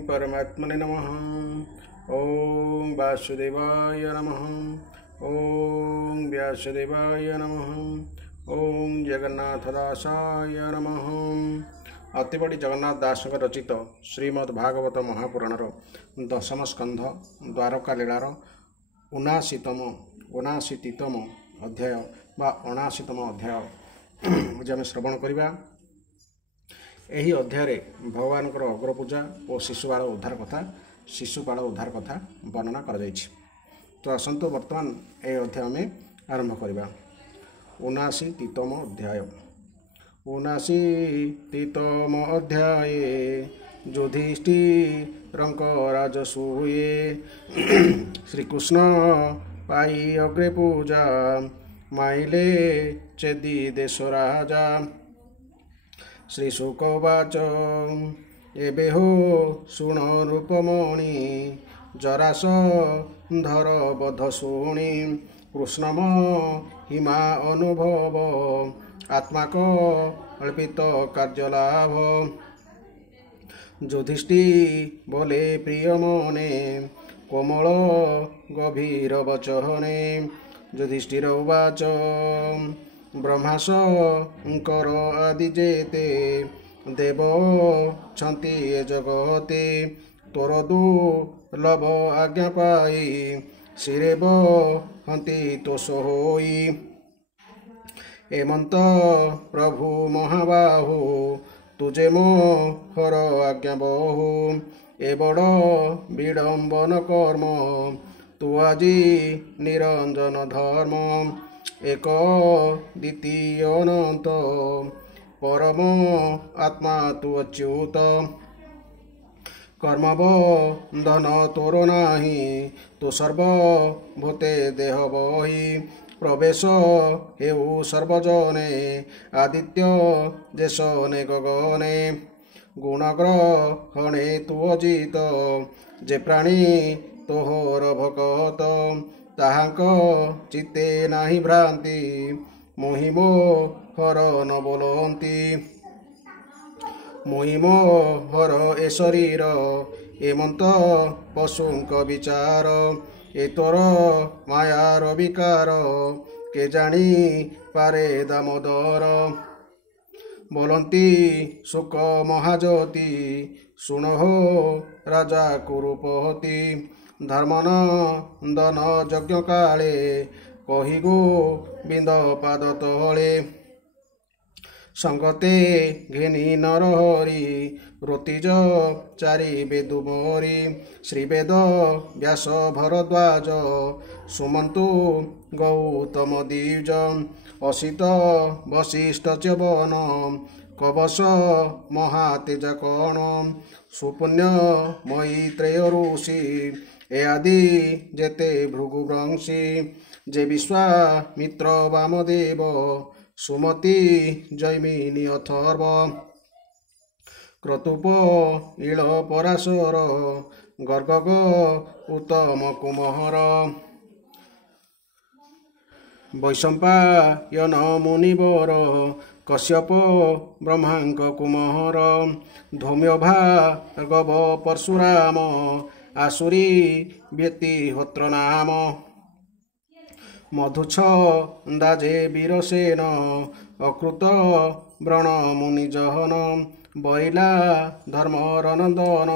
परमात्मने नमः। ओम वासुदेवाय नमः। ओम व्यासदेवाय नमः। ओम जगन्नाथदासाय नमः। अतिबड़ी जगन्नाथ दास रचित श्रीमद्भागवत महापुराणर दशम स्कंध द्वारका लीलार 79तम अध्याय बा 79तम अध्याय आज आम श्रवण करवा। यही अध्याय भगवान अग्रपूजा और शिशुपाल उद्धार कथा वर्णना कर। तो आसतु बर्तमान यह अध्याय आम आरंभ करवा। 79तम अध्याय। 79तम अध्याय युधिष्ठिरंक राजसूये श्रीकृष्ण पाई अग्रे पूजा माइले चेदी देश राजा। श्री शुकवाच एबे हो शुण रूपमणि जरासंधर बध शुणी कृष्णम हिमा अनुभव आत्माक अल्पित कार्यलाभ। युधिष्ठि बोले प्रिय मने कोमल गभीर वचने। युधिष्ठिर उवाच ब्रह्माशंकर आदि जेते देव छन्ति जगते तोर दुर्लभ आज्ञा पाई शिरेब हन्ति तोष होई। एमंत प्रभु महाबाहु तुझे मोहर आज्ञा बहु ए बड़ विडंबन कर्म तु आजी निरंजन धर्म। एक द्वितीय अनंत परम आत्मा तु अच्युत कर्मबंधन तोर नाही तु सर्वभूते देह बहि। प्रवेश हेउ सर्वजने आदित्य जेसने गगने गुणग्रहणे तु अजित जे प्राणी तोहर भकत ताहांक चित्ते नाही भ्रांति मोहिमो हर न बोलंती। मोहिमो हर ए शरीर एमंत पशुंक विचार ए तोर मायार विकार के जानी पारे दामोदर। बोलंती सुख महाज्योति शुण हो राजा कुरुपति धर्मनंदन यज्ञ काले कहि गोविंद पाद तले। संगते घेनी नरहरि ऋतिज चारि वेदु मोरी श्रीवेद व्यास भरद्वाज सुमंतु गौतम द्विज असित वशिष्ठ च्यवन कवश महातेज कण सुपुण्य मैत्रेय ऋषि ए आदि जेते भृगुवंशी जे विश्वामित्र वामदेव सुमति जैमिनी अथर्व क्रतुप इल पराशर गर्गग उत्तम कुमहर वैशंपायन मुनिवर कश्यप ब्रह्मांक कुमहर धौम्य भार्गव परशुराम आसुरी व्यतिहोत्र नाम। मधुछ दाजे वीरसेन अकृत व्रण मुनिजहन बैला धर्मरनंदन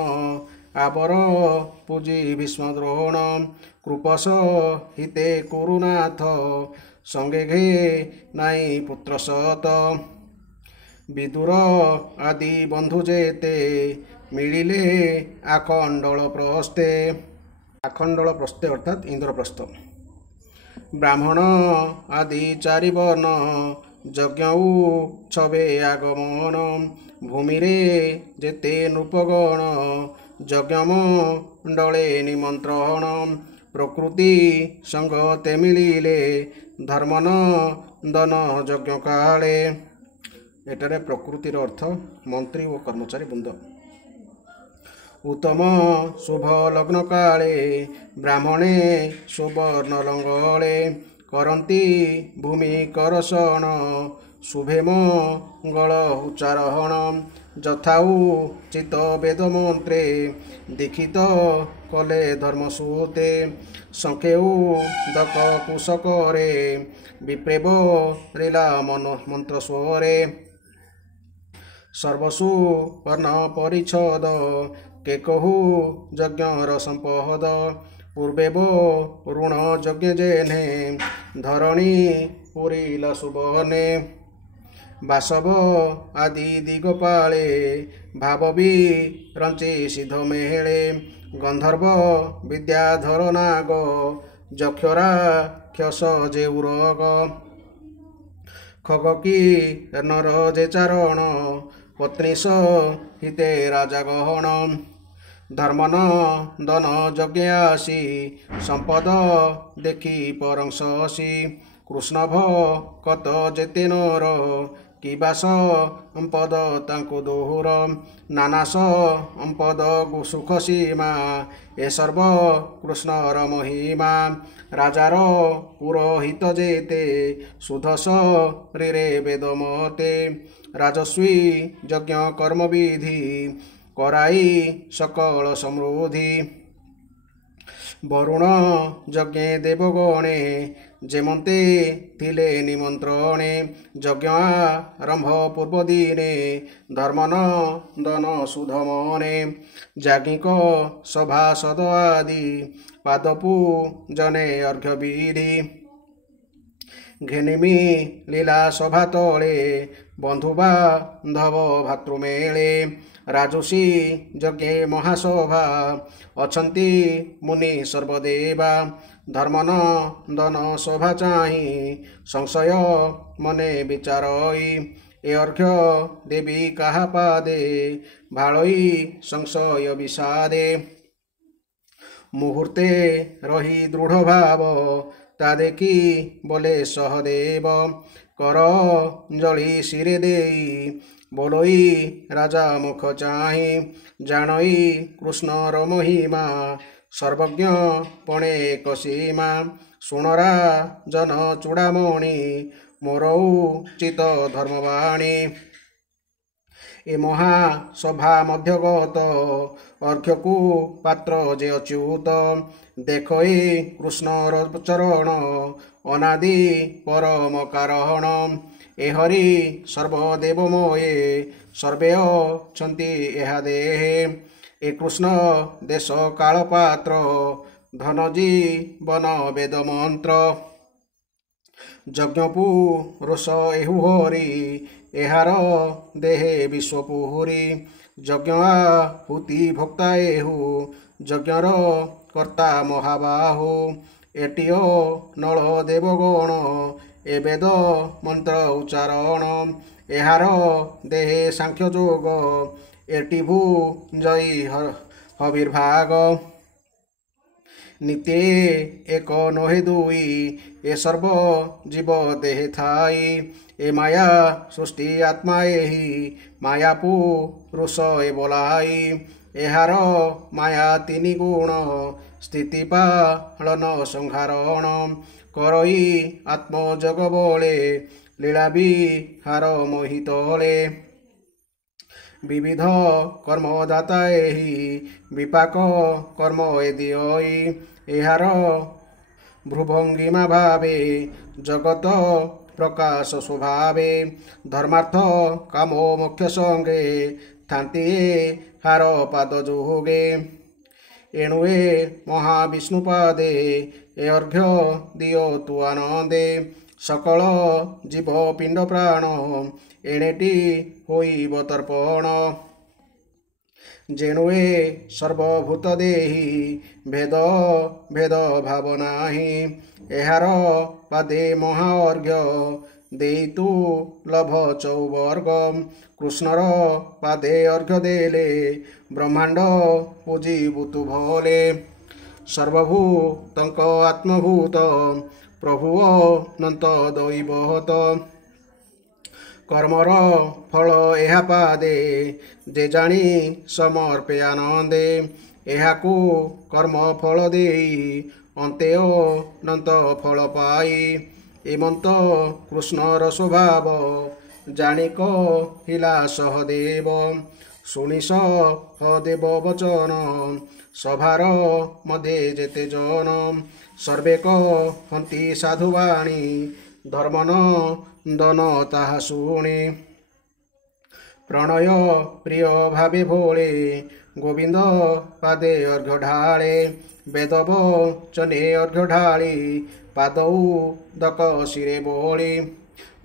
आबर पूजी भीष्मद्रोण कृपस हिते कुरुनाथ संगे घे नाई पुत्र सत। विदुर आदि बंधु जेते मिलिले आखंडल प्रस्ते। आखंडल प्रस्ते अर्थात इंद्रप्रस्थ। ब्राह्मण आदि चारि वर्ण यज्ञ छवे आगमन भूमि रे जेते नृपगण यज्ञमंडले निमंत्रण। प्रकृति संगते मिलिले धर्मनंदन यज्ञ काले। एटारे प्रकृतिर अर्थ मंत्री और कर्मचारी वृंद। उत्तम शुभ लग्न काले ब्राह्मणे सुवर्ण लंगले करती भूमि करसण शुभे मंगल उच्चारण ଯଥାଉ ଚିତ ବେଦ ମନ୍ତ୍ରେ ଦୀକ୍ଷିତ କଲେ ଧର୍ମସୂତେ ସଂଖ୍ୟେଉ ଦକ କୁଶକରେ ବିପ୍ରେବ ରେଲା ମନ୍ତ୍ର ସ୍ୱରେ ସର୍ବସୁ ବର୍ଣ୍ଣ ପରିଚ୍ଛଦ କେ କହୁ ଯଜ୍ଞର ସମ୍ପଦ ପୂର୍ବେବ ଋଣ ଯଜ୍ଞ ଜେନେ ଧରଣୀ ପୁରିଲା ସୁବନେ ବାସବ ଆଦି ଦିଗପାଳେ ଭାବ ବି ରଞ୍ଚି ସିଦ୍ଧ ମେହେଳେ ଗନ୍ଧର୍ବ ବିଦ୍ୟାଧର ନାଗ ଯକ୍ଷରା କ୍ଷସ ଜେଉରଗ ଖଗକି ନର ଯେ ଚାରଣ ପତ୍ନୀଶ ହିତେ ରାଜା ଗହଣ ଧର୍ମନ ଦନ ଯଜ୍ଞ ଆସି ସମ୍ପଦ ଦେଖି ପରଂଶସି କୃଷ୍ଣଭ କତ ଯେତେ ନର କିବାସ ସମ୍ପଦ ତାଙ୍କୁ ଦୋହୁର ନାନାସ ସମ୍ପଦ ସୁଖ ସୀମା ଏ ସର୍ବ କୃଷ୍ଣର ମହିମା ରାଜାର ପୁରୋହିତ ଯେତେ ସୁଧସ ରେ ବେଦମତେ ରାଜସ୍ୱୀ ଯଜ୍ଞ କର୍ମବିଧି କରାଇ ସକଳ ସମୃଦ୍ଧି ବରୁଣ ଯଜ୍ଞେ ଦେବଗଣେ ଯେମନ୍ତେ ଥିଲେ ନିମନ୍ତ୍ରଣେ ଯଜ୍ଞ ଆରମ୍ଭ ପୂର୍ବ ଦିନେ ଧର୍ମନ ଦନ ସୁଧମନେ ଯାଜ୍ଞିକ ସଭାସଦ ଆଦି ପାଦପୁ ଜନେ ଅର୍ଘ୍ୟ ବିଧି ଘେନିମି ଲୀଳା ସଭା ତଳେ ବନ୍ଧୁ ବାନ୍ଧବ ଭାତୃମେଳେ ରାଜୁଷୀ ଯଜ୍ଞେ ମହାସଭା ଅଛନ୍ତି ମୁନି ସର୍ବଦେବା ଧର୍ମନ ଦନ ସଭା ଚାହିଁ ସଂଶୟ ମନେ ବିଚାରଇ ଏ ଅର୍ଘ୍ୟ ଦେବୀ କାହା ପାଦେ ଭାଳଇ ସଂଶୟ ବିଷାଦେ ମୁହୂର୍ତ୍ତେ ରହି ଦୃଢ଼ ଭାବ ତା ଦେଖି ବୋଲେ ସହଦେବ କର ଜଳି ଶିରେ ଦେଇ ବୋଲଇ ରାଜା ମୁଖ ଚାହିଁ ଜାଣଇ କୃଷ୍ଣର ମହିମା ସର୍ବଜ୍ଞ ପଣେ ଏକ ସୀମା ଶୁଣରା ଜନ ଚୂଡ଼ାମଣି ମୋର ଉଚିତ ଧର୍ମବାଣୀ ଏ ମହାସଭା ମଧ୍ୟଗତ ଅର୍ଘ୍ୟକୁ ପାତ୍ର ଯେ ଅଚ୍ୟୁତ ଦେଖଇ କୃଷ୍ଣର ଚରଣ ଅନାଦି ପରମ କାରଣ ଏ ହରି ସର୍ବଦେବମୟେ ସର୍ବେ ଅଛନ୍ତି ଏହା ଦେହେ ଏ କୃଷ୍ଣ ଦେଶ କାଳ ପାତ୍ର ଧନ ଜୀବନ ବେଦ ମନ୍ତ୍ର ଯଜ୍ଞପୁରୁଷ ଏହୁ ହରି ଏହାର ଦେହେ ବିଶ୍ୱପୁରୀ ଯଜ୍ଞ ଆହୁତି ଭକ୍ତା ଏହୁ ଯଜ୍ଞର କର୍ତ୍ତା ମହାବାହୁ ଏଟିଓ ନଳ ଦେବଗଣ ଏ ବେଦ ମନ୍ତ୍ର ଉଚ୍ଚାରଣ ଏହାର ଦେହେ ସାଂଖ୍ୟ ଯୋଗ ଏଟି ଭୂ ଜୟୀ ହବିର୍ଭାଗ ନିତ୍ୟ ଏକ ନୋହେ ଦୁଇ ଏ ସର୍ବ ଜୀବ ଦେହେ ଥାଇ ଏ ମାୟା ସୃଷ୍ଟି ଆତ୍ମା ଏହି ମାୟା ପୁରୁଷ ଏ ବୋଲାଇ ଏହାର ମାୟା ତିନି ଗୁଣ ସ୍ଥିତି ପାଳନ ସଂହାରଣ କରଇ ଆତ୍ମଜଗ ବଳେ ଲୀଳା ବିହାର ମୋହିତଳେ ବିବିଧ କର୍ମଦାତା ଏହି ବିପାକ କର୍ମ ଏ ଦିଅଇ ଏହାର ଭ୍ରୁଭଙ୍ଗିମା ଭାବେ ଜଗତ ପ୍ରକାଶ ସ୍ୱଭାବେ ଧର୍ମାର୍ଥ କାମ ମୋକ୍ଷ ସଙ୍ଗେ ଥାନ୍ତି ହାର ପାଦ ଯୋଗେ ଏଣୁ ଏ ମହାବିଷ୍ଣୁ ପାଦେ ଏ ଅର୍ଘ୍ୟ ଦିଅ ତୁ ଆନନ୍ଦେ ସକଳ ଜୀବ ପିଣ୍ଡ ପ୍ରାଣ ଏଣେଟି ହୋଇବ ତର୍ପଣ ଯେଣୁ ଏ ସର୍ବଭୂତ ଦେହି ଭେଦ ଭେଦ ଭାବ ନାହିଁ ଏହାର ପାଦେ ମହା ଅର୍ଘ୍ୟ ଦେଇ ତୁ ଲଭ ଚୌବର୍ଗ କୃଷ୍ଣର ପାଦେ ଅର୍ଘ୍ୟ ଦେଲେ ବ୍ରହ୍ମାଣ୍ଡ ପୂଜିବୁ ତୁ ଭଲେ ସର୍ବଭୂତଙ୍କ ଆତ୍ମଭୂତ ପ୍ରଭୁ ଅନନ୍ତ ଦୈବତ କର୍ମର ଫଳ ଏହା ପାଦେ ଯେ ଜାଣି ସମର୍ପେ ଆନନ୍ଦେ ଏହାକୁ କର୍ମ ଫଳ ଦେଇ ଅନ୍ତେ ଅନନ୍ତ ଫଳ ପାଇ ଏମନ୍ତ କୃଷ୍ଣର ସ୍ୱଭାବ ଜାଣି କହିଲା ସହଦେବ। ଶୁଣି ସହଦେବ ବଚନ ସଭାର ମଧ୍ୟେ ଯେତେ ଜନ। ସର୍ବେ କହନ୍ତି ସାଧୁବାଣୀ ଧର୍ମନନ୍ଦନ ତାହା ଶୁଣି। ପ୍ରଣୟ ପ୍ରିୟ ଭାବେ ଭୋଳେ ଗୋବିନ୍ଦ ପାଦେ ଅର୍ଘ୍ୟ ଢାଳେ। ବେଦବଚନେ ଅର୍ଘ୍ୟ ଢାଳି ପାଦଉ ଦକ ଶିରେ ବୋଳି।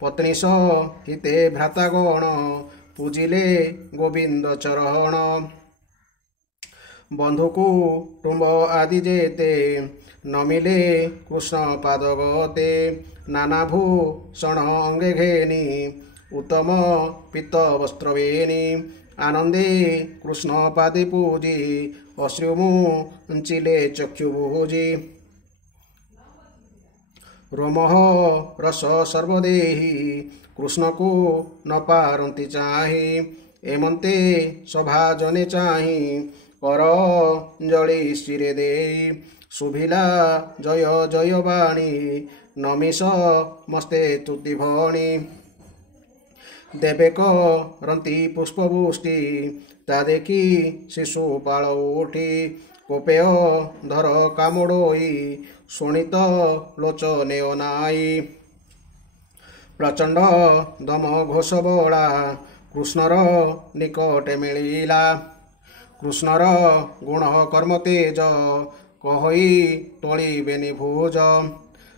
ପତ୍ନୀ ସହିତେ ଭ୍ରାତାଗଣ ପୂଜିଲେ ଗୋବିନ୍ଦ ଚରଣ। ବନ୍ଧୁ କୁଟୁମ୍ବ ଆଦି ଯେତେ ନମିଲେ କୃଷ୍ଣ ପାଦଗତେ। ନାନା ଭୂଷଣ ଅଙ୍ଗେ ଘେନି ଉତ୍ତମ ପୀତ ବସ୍ତ୍ର ବେନି। ଆନନ୍ଦେ କୃଷ୍ଣ ପାଦେ ପୂଜି ଅଶ୍ରୁ ମୁଞ୍ଚିଲେ ଚକ୍ଷୁ ବୁଜି। ରୋମହ ରସ ସର୍ବଦେହି କୃଷ୍ଣକୁ ନ ପାରନ୍ତି ଚାହିଁ। ଏମନ୍ତେ ସଭା ଜନେ ଚାହିଁ କର ଅଞ୍ଜଳି ଶିରେ ଦେଇ। ଶୁଭିଲା ଜୟ ଜୟ ବାଣୀ ନମି ସମସ୍ତେ ତୁତି ଭଣୀ। ଦେବେ କରନ୍ତି ପୁଷ୍ପବୃଷ୍ଟି ତା ଦେଖି ଶିଶୁପାଳ ଉଠି। କୋପେୟ ଧର କାମୋଡ଼ୋଇ ଶୋଣିତ ଲୋଚନେ ଅନାଇ। ପ୍ରଚଣ୍ଡ ଦମ ଘୋଷ ବଳା କୃଷ୍ଣର ନିକଟେ ମିଳିଲା। କୃଷ୍ଣର ଗୁଣ କର୍ମ ତେଜ କହି ତୋଳିବେନି ଭୁଜ।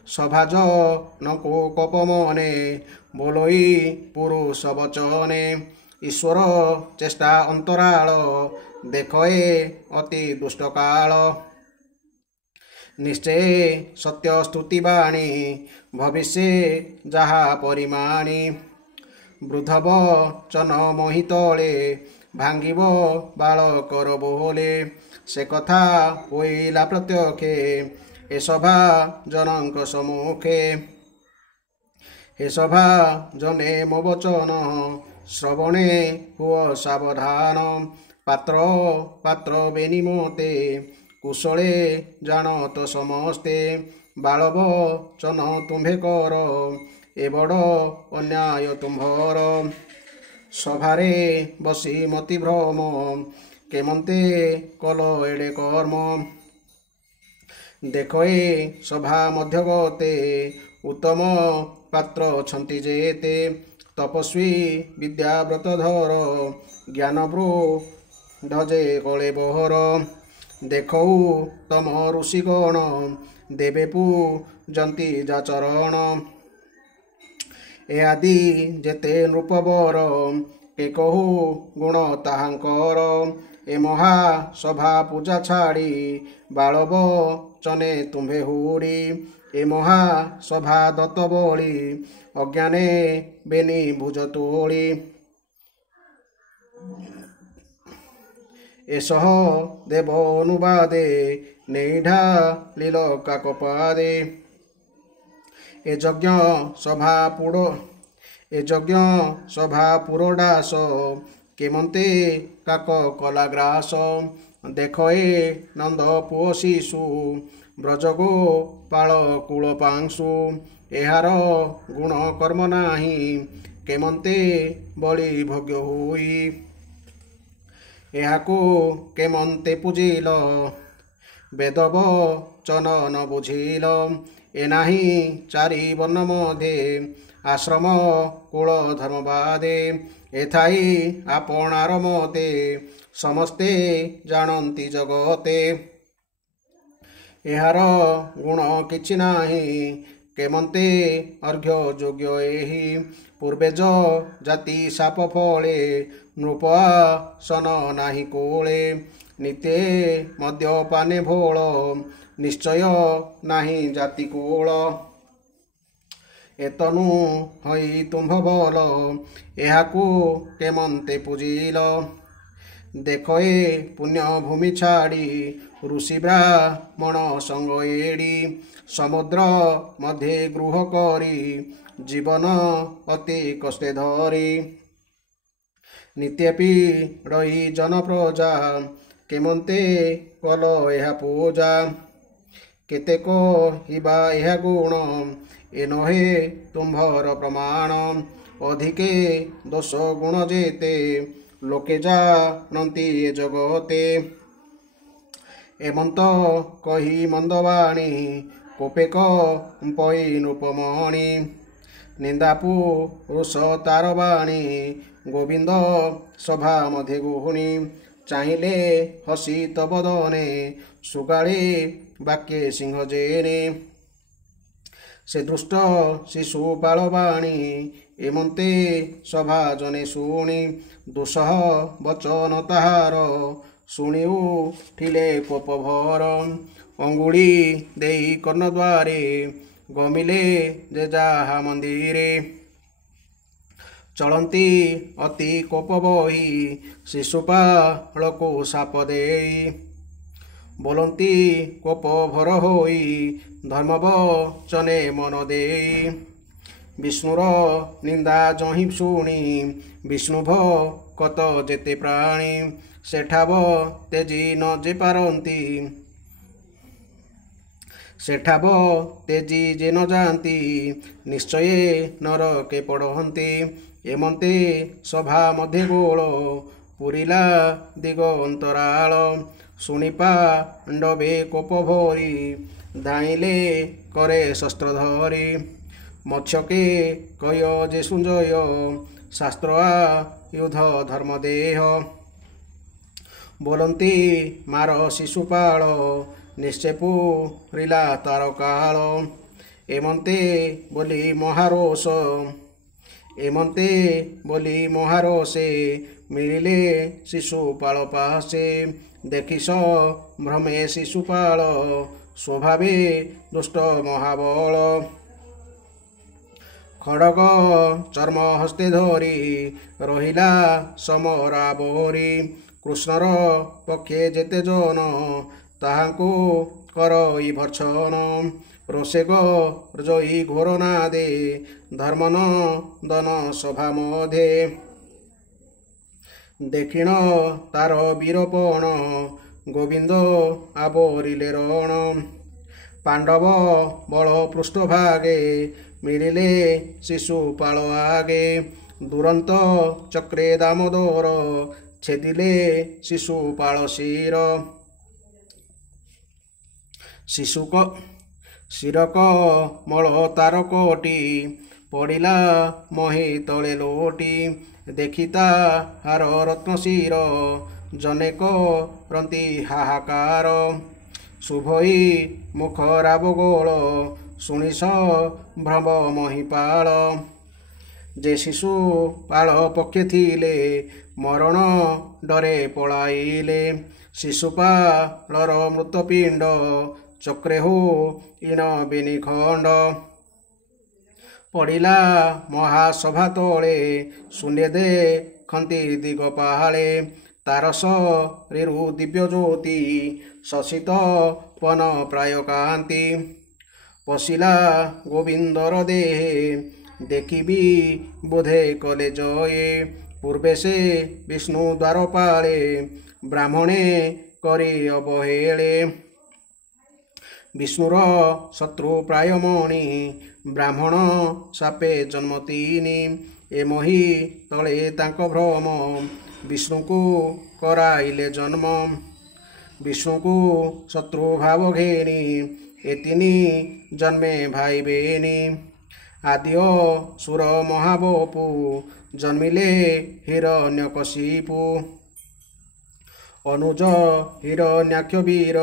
ସଭାଜନଙ୍କୁ କୋପ ମନେ ବୋଲୋଇ ପୁରୁଷ ବଚନେ। ଈଶ୍ୱର ଚେଷ୍ଟା ଅନ୍ତରାଳ ଦେଖେ ଅତି ଦୁଷ୍ଟ କାଳ। ନିଶ୍ଚୟ ସତ୍ୟ ସ୍ତୁତି ବାଣୀ ଭବିଷ୍ୟ ଯାହା ପରିମାଣୀ। ବୃଦ୍ଧ ବଚନ ମୋହି ତଳେ ଭାଙ୍ଗିବ ବାଳକର ବୋଲେ। ସେ କଥା ହୋଇଲା ପ୍ରତ୍ୟକ୍ଷେ ଏ ସଭା ଜନଙ୍କ ସମ୍ମୁଖେ। ହେ ସଭା ଜନେ ମୋ ବଚନ ଶ୍ରବଣେ ହୁଅ ସାବଧାନ। ପାତ୍ର ପାତ୍ର ବେନି ମତେ କୁଶଳେ ଜାଣତ ସମସ୍ତେ। ବାଳ ବଚନ ତୁମ୍ଭେ କର ଏ ବଡ଼ ଅନ୍ୟାୟ ତୁମ୍ଭର। ସଭାରେ ବସି ମତି ଭ୍ରମ କେମନ୍ତେ କଲ ଏଡ଼େ କର୍ମ। ଦେଖ ଏ ସଭା ମଧ୍ୟଗତେ ଉତ୍ତମ ପାତ୍ର ଅଛନ୍ତି ଯେତେ। ତପସ୍ୱୀ ବିଦ୍ୟାବ୍ରତ ଧର ଜ୍ଞାନ ବୃଦ୍ଧ କଳେ ବହର। ଦେଖଉ ତମ ଋଷିଗଣ ଦେବେ ପୂଜନ୍ତି ଯା ଚରଣ। ଏ ଆଦି ଯେତେ ନୃପବର କେ କହୁ ଗୁଣ ତାହାଙ୍କର। ଏ ମହାସଭା ପୂଜା ଛାଡ଼ି ବାଳ ବଚନେ ତୁମ୍ଭେ ହୁଡ଼ି। ଏ ମହାସଭା ଦତ୍ତ ବଳି ଅଜ୍ଞାନେ ବେନି ଭୁଜ ତୋଳି। ଏ ସହଦେବ ଅନୁବାଦେ ନେଇ ଢାଳିଲ କାକପାଦେ। ଏ ଯଜ୍ଞ ସଭା ପୁରଡାସ କେମନ୍ତେ କାକ କଲା ଗ୍ରାସ। ଦେଖ ଏ ନନ୍ଦ ପୁଅ ଶିଶୁ ବ୍ରଜଗୋପାଳ କୂଳ ପାଂଶୁ। ଏହାର ଗୁଣ କର୍ମ ନାହିଁ କେମନ୍ତେ ବଳି ଭୋଗ୍ୟ ହୋଇ। ଏହାକୁ କେମନ୍ତେ ପୂଜିଲ ବେଦ ବଚନ ନ ବୁଝିଲ। ଏ ନାହିଁ ଚାରି ବର୍ଣ୍ଣ ମଧ୍ୟେ ଆଶ୍ରମ କୁଳ ଧର୍ମ ବାଦେ। ଏଥାଇ ଆପଣାର ମତେ ସମସ୍ତେ ଜାଣନ୍ତି ଜଗତେ। ଏହାର ଗୁଣ କିଛି ନାହିଁ କେମନ୍ତେ ଅର୍ଘ୍ୟ ଯୋଗ୍ୟ ଏହି। ପୂର୍ବେ ଜାତି ସାପ ଫଳେ ନୃପ ଆସନ ନାହିଁ କୋଳେ। ନିତ୍ୟ ମଦ୍ୟପାନେ ଭୋଳ ନିଶ୍ଚୟ ନାହିଁ ଜାତି କୋଳ। ଏତନୁ ହଇ ତୁମ୍ଭ ବଲ ଏହାକୁ କେମନ୍ତେ ପୂଜିଲ। ଦେଖ ଏ ପୁଣ୍ୟ ଭୂମି ଛାଡ଼ି ଋଷି ବ୍ରାହ୍ମଣ ସଙ୍ଗ ଏଡ଼ି। ସମୁଦ୍ର ମଧ୍ୟେ ଗୃହ କରି ଜୀବନ ଅତି କଷ୍ଟେ ଧରି। ନିତ୍ୟ ପୀଡ଼ଇ ଜନ ପ୍ରଜା କେମନ୍ତେ କଲ ଏହା ପୂଜା। କେତେ କହିବା ଏହା ଗୁଣ ଏ ନହେ ତୁମ୍ଭର ପ୍ରମାଣ। ଅଧିକେ ଦୋଷ ଗୁଣ ଯେତେ ଲୋକେ ଜାଣନ୍ତି ଏ ଜଗତେ। ଏମନ୍ତ କହି ମନ୍ଦବାଣୀ କୋପେ କମ୍ପଇ ନୃପମଣି ନିନ୍ଦାପୁ ରୁଷ ତାର ବାଣୀ ଗୋବିନ୍ଦ ସଭା ମଧ୍ୟେ ଗୁହୁଣି ଚାହିଁଲେ ହସି ତବଦନେ ସୁଗାଳେ ବାକ୍ୟେ ସିଂହ ଜେନେ ସେ ଦୃଷ୍ଟ ଶିଶୁ ବାଳବାଣୀ ଏମନ୍ତେ ସଭା ଜନେ ଶୁଣି ଦୁଃସହ ବଚନ ତାହାର ଶୁଣି ଉଠିଲେ କୋପଭର ଅଙ୍ଗୁଳି ଦେଇ କର୍ଣ୍ଣଦ୍ୱାରେ ଗମିଲେ ଯେ ଯାହା ମନ୍ଦିରେ ଚଳନ୍ତି ଅତି କୋପ ବହି ଶିଶୁପାଳକୁ ସାପ ଦେଇ ବୋଲନ୍ତି କୋପ ଭର ହୋଇ ଧର୍ମ ବଚନେ ମନ ଦେଇ ବିଷ୍ଣୁର ନିନ୍ଦା ଜହିଁ ଶୁଣି ବିଷ୍ଣୁ ଭକତ ଯେତେ ପ୍ରାଣୀ ସେଠାବ ତେଜି ନ ଯେ ପାରନ୍ତି ସେଠାବ ତେଜି ଯେ ନ ଯାଆନ୍ତି ନିଶ୍ଚୟ ନରକେ ପଡ଼ନ୍ତି ଏମନ୍ତେ ସଭା ମଧ୍ୟ ଗୋଳ ପୁରିଲା ଦିଗ ଅନ୍ତରାଳ ଶୁଣି ପାଣ୍ଡବେ କୋପ ଭରି ଧାଇଁଲେ କରେ ଶସ୍ତ୍ର ଧରି ମତ୍ସ୍ୟକେ କୟ ଯେ ସୁଞ୍ଜୟ ଶାସ୍ତ୍ର ଆୟୁଧ ଧର୍ମ ଦେହ ବୋଲନ୍ତି ମାର ଶିଶୁପାଳ ନିଶ୍ଚେ ପୁରିଲା ତାର କାଳ ଏମନ୍ତେ ବୋଲି ମହାରୋଷେ ମିଳିଲେ ଶିଶୁପାଳ ପାଶେ ଦେଖି ଭ୍ରମେ ଶିଶୁପାଳ ସ୍ୱଭାବେ ଦୁଷ୍ଟ ମହାବଳ ଖଡ଼ଗ ଚର୍ମ ହସ୍ତେ ଧରି ରହିଲା ସମରାବରି କୃଷ୍ଣର ପକ୍ଷେ ଯେତେ ଜନ ତାହାଙ୍କୁ କରଇ ଭର୍ଚ୍ଛନ ରୋଷେ ଗର୍ଜଇ ଘୋର ନାଦେ ଧର୍ମନନ୍ଦନ ସଭା ମଧ୍ୟେ ଦେଖିଣ ତାର ବୀରପଣ ଗୋବିନ୍ଦ ଆବରିଲେ ରଣ ପାଣ୍ଡବ ବଳ ପୃଷ୍ଠଭାଗେ ମିଳିଲେ ଶିଶୁପାଳ ଆଗେ ଦୁରନ୍ତ ଚକ୍ରେ ଦାମୋଦର ଛେଦିଲେ ଶିଶୁପାଳ ଶିର ଶିରକ ମଳ ତାର କୋଟି ପଡ଼ିଲା ମହି ତଳେ ଲୋଟି ଦେଖି ତାହାର ରତ୍ନ ଶିର ଜନେକ ରନ୍ତି ହାହାକାର ଶୁଭଇ ମୁଖ ରାବ ଗୋଳ ଶୁଣିଷ ଭ୍ରମ ମହିପାଳ ଯେ ଶିଶୁପାଳ ପକ୍ଷେ ଥିଲେ ମରଣ ଡରେ ପଳାଇଲେ ଶିଶୁପାଳର ମୃତପିଣ୍ଡ ଚକ୍ରେ ଇଣ ବିନିଖଣ୍ଡ ପଡ଼ିଲା ମହାସଭା ତଳେ ଶୂନ୍ୟ ଦେଖନ୍ତି ଦିଗ ପାହାଳେ ତାର ଶରୀରୁ ଦିବ୍ୟ ଜ୍ୟୋତି ଶଶିତ ପନ ପ୍ରାୟ କାନ୍ତି ପଶିଲା ଗୋବିନ୍ଦର ଦେହେ ଦେଖିବି ବୋଧେ କଲେ ଜୟେ ପୂର୍ବେ ସେ ବିଷ୍ଣୁ ଦ୍ୱାରପାଳେ ବ୍ରାହ୍ମଣେ କରି ଅବହେଳେ ବିଷ୍ଣୁର ଶତ୍ରୁ ପ୍ରାୟ ମଣି ବ୍ରାହ୍ମଣ ସାପେ ଜନ୍ମ ତିନି ଏ ମହି ତଳେ ତାଙ୍କ ଭ୍ରମ ବିଷ୍ଣୁଙ୍କୁ କରାଇଲେ ଜନ୍ମ ବିଷ୍ଣୁଙ୍କୁ ଶତ୍ରୁ ଭାବ ଘେନି ଏ ତିନି ଜନ୍ମେ ଭାଇ ବେନି ଆଦିଓ ସୁର ମହାବପୁ ଜନ୍ମିଲେ ହିରଣ୍ୟକଶିପୁ ଅନୁଜ ହିରଣ୍ୟାକ୍ଷ ବୀର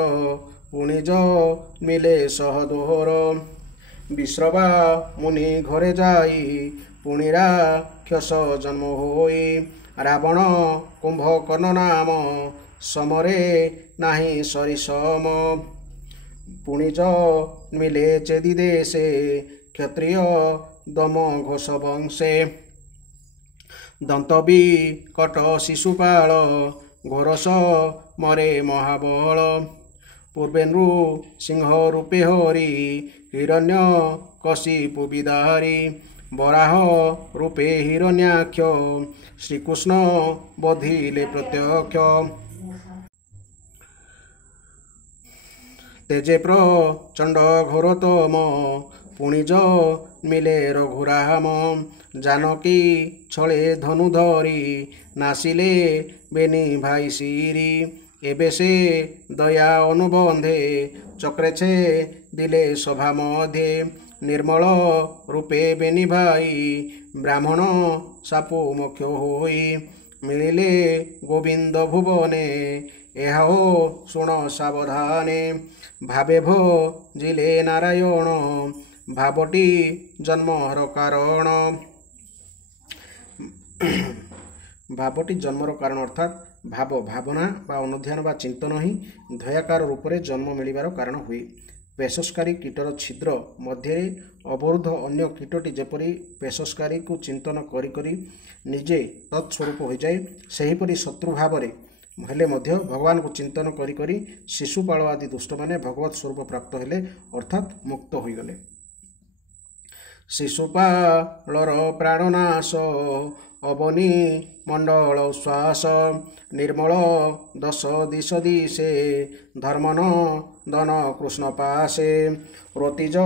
ପୁଣି ଜନ୍ମିଲେ ସହଦୋର ବିଶ୍ରବା ମୁନି ଘରେ ଯାଇ ପୁଣି ରାକ୍ଷସ ଜନ୍ମ ହୋଇ ରାବଣ କୁମ୍ଭକର୍ଣ୍ଣ ନାମ ସମରେ ନାହିଁ ସରିସମ ପୁଣି ଜନ୍ମିଲେ ଚେଦି ଦେଶେ କ୍ଷତ୍ରିୟ ଦମ ଘୋଷ ବଂଶେ ଦନ୍ତ ବିକଟ ଶିଶୁପାଳ ଘୋରସ ମରେ ମହାବଳ ପୂର୍ବେ ନୃସିଂହ ରୂପେ ହରି ହିରଣ୍ୟ କଶିପୁ ବିଦାରି ବରାହ ରୂପେ ହିରଣ୍ୟାକ୍ଷ ଶ୍ରୀକୃଷ୍ଣ ବଧିଲେ ପ୍ରତ୍ୟକ୍ଷ ତେଜେ ପ୍ରଚଣ୍ଡ ଘୋରତମ ପୁଣି ଜନ୍ମିଲେ ରଘୁରାମ जानकी छळे धनु धरी नासिले बेनी भाई सिरी एबे से दया अनुबंधे चक्रे छे दिले सभा मध्य निर्मल रूपे बेनी भाई ब्राह्मण सापु मुख्य होई मिलिले गोविंद भुवने एहा हो शुण सावधाने भावे भो जिले नारायण भावटी जन्मर कारण भावटी जन्मर कारण अर्थात भाव भावना बा अनुध्यान बा चिंतन ही धयाकार रूप में जन्म मिलिबार कारण हुए। पेशस्कारी कीटर छिद्र मध्य अवरुद्ध अन्य कीटटी जेपरी पेशस्कारी को चिंतन करी करी निजे तत्स्वरूप हो जाए सेहीपरि शत्रु भाव हेले मध्य भगवान को चिंतन करी करी शिशुपाल आदि दुष्ट माने भगवत स्वरूप प्राप्त हेले अर्थात मुक्त हो गले। शिशुपालर प्राणनाश अवनी मंडल श्वास निर्मल दश दिश दिशे धर्मन दन कृष्ण पासे रतिज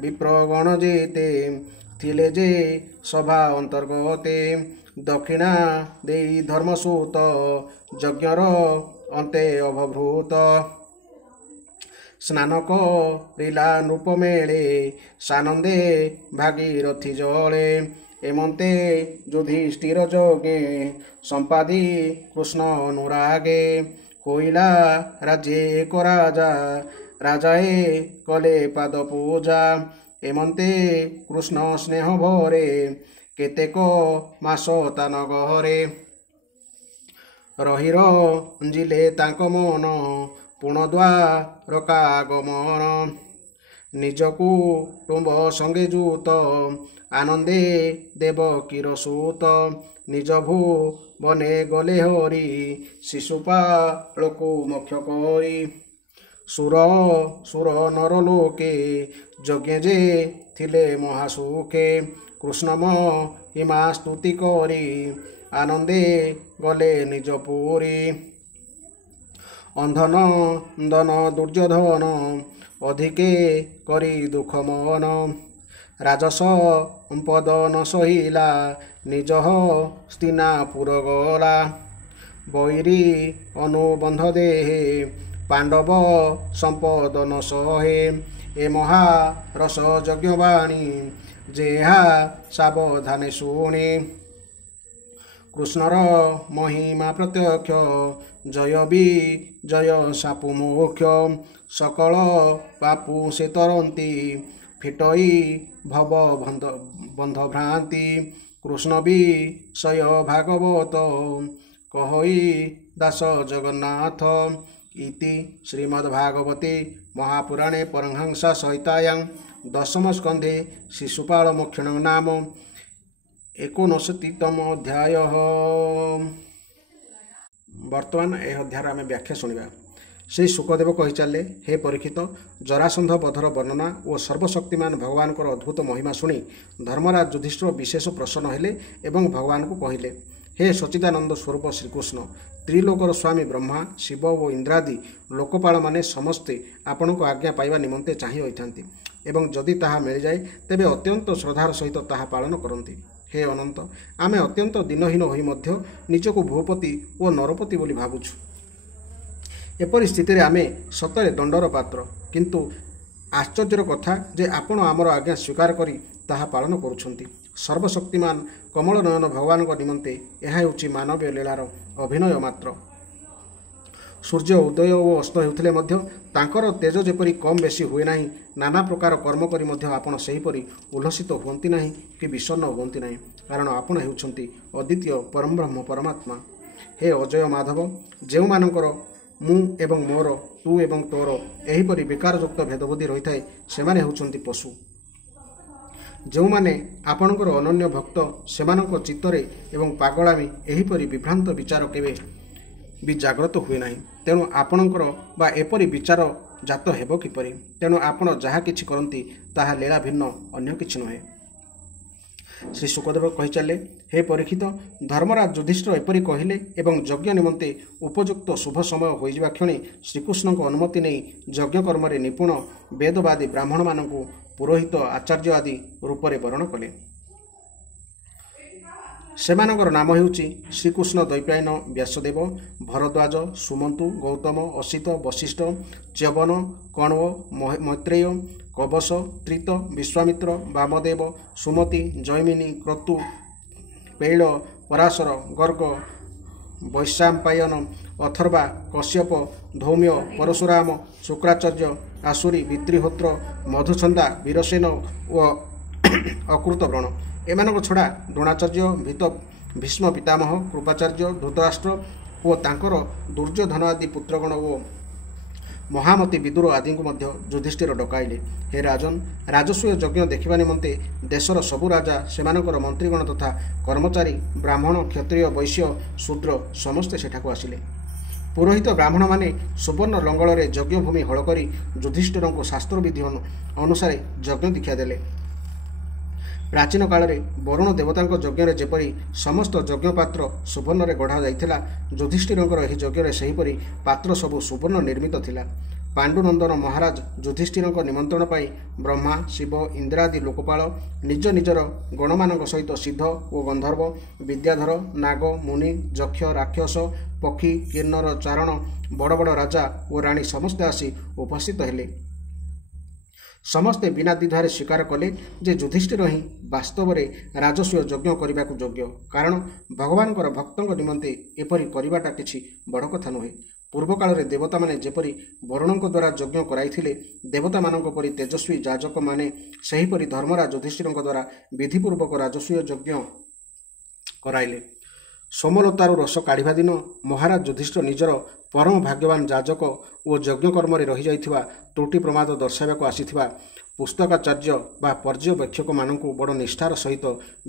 विप्रगण जेते थिले जे सभा अंतर्गते दक्षिणा देई धर्मसूत यज्ञर अंते अभभूत स्नान करिला नृपमेळे सानंदे भागीरथी जले एमंते युधिष्ठिर जोगे संपादी कृष्ण अनुरागे होइला राज्ये एक राजा राजाए कले पाद पूजा एमंते कृष्ण स्नेह भरे केतेक मास तान गहरे रही रंजिले तांक मन पुणद्वार कागमन निजकु टुंब संगे जूत आनंदे देवकीर सूत निज भू बने गले हरि शिशुपालको मुख्य करी सुर सुर नरलोके यज्ञ जे थिले महासुखे कृष्णम हिमा स्तुति करी आनंदे गले निज पुरी अंधन दन दुर्योधन अधिके करी दुख मन राजस पद न सहिला निज स्तिनापुर गला बैरी अनुबंध देहे पांडव संपद न सहे ए महारस यज्ञवाणी जेहा सावधाने शुणे कृष्णर महिमा प्रत्यक्ष जय भी जय सापु मोक्ष सकल पापु से तरंती फिटई भव बंध भ्रांति कृष्ण भी सय भागवत कहई दास जगन्नाथ इति श्रीमद्भागवते महापुराणे परमहंसा संहितायां दशम स्कंधे शिशुपाल मोक्षण नाम 59तम अध्याय। वर्तमान यह अध्याय आम व्याख्या शुणा। श्री शुकदेव कही चले, हे परीक्षित, जरासंध बधर वर्णना और सर्वशक्तिमान भगवान को अद्भुत महिमा शुणी धर्मराज युधिष्ठिर विशेष प्रसन्न हेले एवं भगवान को कहले, हे सच्चिदानंद स्वरूप श्रीकृष्ण, त्रिलोकर स्वामी ब्रह्मा शिव और इंद्रादि लोकपाल माने समस्ते आपण को आज्ञा पाइबा निमंते चाहि होइथांती एवं जदि ताहा मिल जाए तेबे अत्यंत श्रद्धार सहित ताहा पालन करती। हे अनंत, आमे अत्यंत दिनहीन होई मध्य निजको भूपति और नरपति बोली भावुछु। एपरि स्थिति रे आमे सतरे दंडर पात्र, किंतु आश्चर्यर कथा जे आपण आमर आज्ञा स्वीकार करी ताहा पालन करुछंती। सर्वशक्तिमान कमल नयन भगवान को निमंते यह हेउछि मानवीय लीलार अभिनय मात्र। सूर्य उदय और अस्त होउथिले मध्य तांकर तेज जेपरि कम बेसी हुए नाही, नाना प्रकार कर्म करी मध्य आपण सेहीपरि उल्लसित हुअंती नाही कि विषण्ण हुअंती नाही, कारण आपण हेउछंती अद्वितीय परम ब्रह्म परमात्मा। हे अजय माधव, जेउ मानकर मु एवं मोर, तू एवं तोर एहीपरि विकारयुक्त भेदबुद्धि रही थाए सेमाने हेउछंती पशु। जो माने आपणकर अनन्य भक्त सेमानक चित्तरे एवं पागलामी एहीपरि विभ्रांत विचार केबे भी जाग्रत हुए नाही। तेणु आपणकर बा एपरि विचार जात हेबो किपरि? तेणु आपण जहा किछि करंती ताहा लीला भिन्न अन्य किछि नहे। श्री शुकदेव कही चले, हे परीक्षित, धर्मराज युधिष्ठिर एपरि कहिले एवं यज्ञ निमंते उपयुक्त शुभ समय होइजिबा क्षणी श्रीकृष्ण को अनुमति नहीं यज्ञ कर्म निपुण वेदवादी ब्राह्मण मानक पुरोहित आचार्य आदि रूप से वर्ण कले। ସେମାନଙ୍କର ନାମ ହେଉଛି ଶ୍ରୀକୃଷ୍ଣ ଦୈପାୟନ ବ୍ୟାସଦେବ, ଭରଦ୍ୱାଜ, ସୁମନ୍ତୁ, ଗୌତମ, ଅସିତ, ବଶିଷ୍ଠ, ଚ୍ୟବନ, କଣ୍ୱ, ମୈତ୍ରେୟ, କବଶ, ତ୍ରିତ, ବିଶ୍ୱାମିତ୍ର, ବାମଦେବ, ସୁମତି, ଜୈମିନୀ, କ୍ରତୁ, ପୈଳ, ପରାଶର, ଗର୍ଗ, ବୈଶାମ୍ପାୟନ, ଅଥର୍ବା, କଶ୍ୟପ, ଧୌମ୍ୟ, ପରଶୁରାମ, ଶୁକ୍ରାଚାର୍ଯ୍ୟ, ଆସୁରୀ, ପିତୃହୋତ୍ର, ମଧୁଛନ୍ଦା, ବୀରସେନ ଓ ଅକୃତବ୍ରଣ। ଏମାନଙ୍କ ଛଡ଼ା ଦ୍ରୋଣାଚାର୍ଯ୍ୟ, ଭୀଷ୍ମ ପିତାମହ, କୃପାଚାର୍ଯ୍ୟ, ଧୃତରାଷ୍ଟ୍ର ଓ ତାଙ୍କର ଦୁର୍ଯ୍ୟୋଧନ ଆଦି ପୁତ୍ରଗଣ ଓ ମହାମତି ବିଦୁର ଆଦିଙ୍କୁ ମଧ୍ୟ ଯୁଧିଷ୍ଠିର ଡକାଇଲେ। ହେ ରାଜନ୍, ରାଜସ୍ୱୀୟ ଯଜ୍ଞ ଦେଖିବା ନିମନ୍ତେ ଦେଶର ସବୁ ରାଜା, ସେମାନଙ୍କର ମନ୍ତ୍ରୀଗଣ ତଥା କର୍ମଚାରୀ, ବ୍ରାହ୍ମଣ, କ୍ଷତ୍ରିୟ, ବୈଶ୍ୟ, ଶୂଦ୍ର ସମସ୍ତେ ସେଠାକୁ ଆସିଲେ। ପୁରୋହିତ ବ୍ରାହ୍ମଣମାନେ ସୁବର୍ଣ୍ଣ ଲଙ୍ଗଳରେ ଯଜ୍ଞଭୂମି ହଳ କରି ଯୁଧିଷ୍ଠିରଙ୍କୁ ଶାସ୍ତ୍ରବିଧି ଅନୁସାରେ ଯଜ୍ଞ ଦୀକ୍ଷା ଦେଲେ। ପ୍ରାଚୀନ କାଳରେ ବରୁଣ ଦେବତାଙ୍କ ଯଜ୍ଞରେ ଯେପରି ସମସ୍ତ ଯଜ୍ଞପାତ୍ର ସୁବର୍ଣ୍ଣରେ ଗଢ଼ା ଯାଇଥିଲା, ଯୁଧିଷ୍ଠିରଙ୍କର ଏହି ଯଜ୍ଞରେ ସେହିପରି ପାତ୍ର ସବୁ ସୁବର୍ଣ୍ଣ ନିର୍ମିତ ଥିଲା। ପାଣ୍ଡୁନନ୍ଦନ ମହାରାଜ ଯୁଧିଷ୍ଠିରଙ୍କ ନିମନ୍ତ୍ରଣ ପାଇଁ ବ୍ରହ୍ମା, ଶିବ, ଇନ୍ଦ୍ରାଦି ଲୋକପାଳ ନିଜ ନିଜର ଗଣମାନଙ୍କ ସହିତ ସିଦ୍ଧ ଓ ଗନ୍ଧର୍ବ, ବିଦ୍ୟାଧର, ନାଗ, ମୁନି, ଯକ୍ଷ, ରାକ୍ଷସ, ପକ୍ଷୀ, କିନ୍ନର, ଚାରଣ, ବଡ଼ ବଡ଼ ରାଜା ଓ ରାଣୀ ସମସ୍ତେ ଆସି ଉପସ୍ଥିତ ହେଲେ। ସମସ୍ତେ ବିନା ଦ୍ୱିଧାରେ ସ୍ୱୀକାର କଲେ ଯେ ଯୁଧିଷ୍ଠିର ହିଁ ବାସ୍ତବରେ ରାଜସ୍ୱୀୟ ଯଜ୍ଞ କରିବାକୁ ଯୋଗ୍ୟ, କାରଣ ଭଗବାନଙ୍କର ଭକ୍ତଙ୍କ ନିମନ୍ତେ ଏପରି କରିବାଟା କିଛି ବଡ଼ କଥା ନୁହେଁ। ପୂର୍ବକାଳରେ ଦେବତାମାନେ ଯେପରି ବରୁଣଙ୍କ ଦ୍ୱାରା ଯଜ୍ଞ କରାଇଥିଲେ, ଦେବତାମାନଙ୍କ ପରି ତେଜସ୍ୱୀ ଯାଜକମାନେ ସେହିପରି ଧର୍ମରାଜ ଯୁଧିଷ୍ଠିରଙ୍କ ଦ୍ୱାରା ବିଧିପୂର୍ବକ ରାଜସ୍ୱୀୟ ଯଜ୍ଞ କରାଇଲେ। ସୋମଲତାରୁ ରସ କାଢ଼ିବା ଦିନ ମହାରାଜ ଯୁଧିଷ୍ଠିର ନିଜର ପରମ ଭାଗ୍ୟବାନ ଯାଜକ ଓ ଯଜ୍ଞକର୍ମରେ ରହିଯାଇଥିବା ତ୍ରୁଟି ପ୍ରମାଦ ଦର୍ଶାଇବାକୁ ଆସିଥିବା ପୁସ୍ତକାଚାର୍ଯ୍ୟ ବା ପର୍ଯ୍ୟବେକ୍ଷକମାନଙ୍କୁ ବଡ଼ ନିଷ୍ଠାର ସହିତ